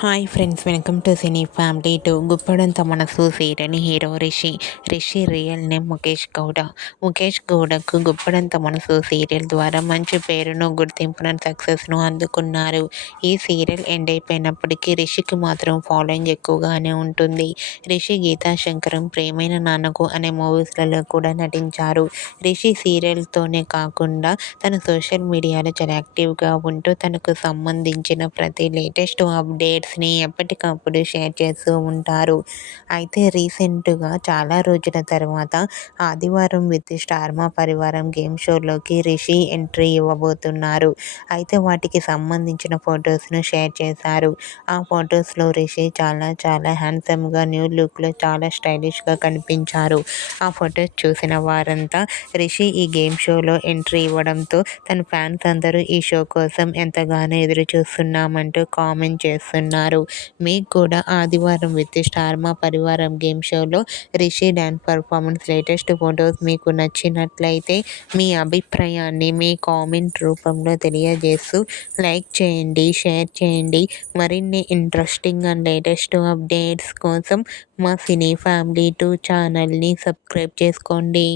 Hi friends, welcome to cine family to గుప్పడంత మనసు serial hero Rishi real name Mukesh గౌడకు గుప్పడంత మనసు సీరియల్ ద్వారా మంచి పేరును, గుర్తింపును, సక్సెస్ను అందుకున్నారు. ఈ సీరియల్ ఎండ్ అయిపోయినప్పటికీ రిషికి మాత్రం ఫాలోయింగ్ ఎక్కువగానే ఉంటుంది. రిషి గీతా శంకరం, ప్రేమైన నాన్నకు అనే మూవీస్లలో కూడా నటించారు. రిషి సీరియల్తోనే కాకుండా తన సోషల్ మీడియాలో చాలా యాక్టివ్గా ఉంటూ తనకు సంబంధించిన ప్రతి లేటెస్ట్ అప్డేట్స్ని ఎప్పటికప్పుడు షేర్ చేస్తూ ఉంటారు. అయితే రీసెంట్గా చాలా రోజుల తర్వాత ఆదివారం విత్ స్టార్ మా పరివారం గేమ్ షోలోకి రిషి ఎంట్రీ ఇవ్వబోతున్నారు. అయితే వాటికి సంబంధించిన ఫొటోస్ను షేర్ చేశారు. ఆ ఫొటోస్లో రిషి చాలా చాలా హ్యాండ్సమ్గా న్యూ లుక్లో చాలా స్టైలిష్గా కనిపించారు. ఆ ఫొటోస్ చూసిన వారంతా రిషి ఈ గేమ్ షోలో ఎంట్రీ ఇవ్వడంతో తన ఫ్యాన్స్ అందరూ ఈ షో కోసం ఎంతగానో ఎదురు చూస్తున్నామంటూ కామెంట్ చేస్తున్నారు. మీకు కూడా ఆదివారం విత్ స్టార్ మా పరివారం గేమ్ షోలో Rishi dance performance latest photos మీకు నచ్చినట్లయితే మీ అభిప్రాయాన్ని మీ కామెంట్ రూపంలో తెలియజేస్తూ లైక్ చేయండి, షేర్ చేయండి. మరిన్ని ఇంట్రెస్టింగ్ అండ్ లేటెస్ట్ అప్డేట్స్ కోసం మా సినీ ఫ్యామిలీ 2 ఛానల్ని సబ్స్క్రైబ్ చేసుకోండి.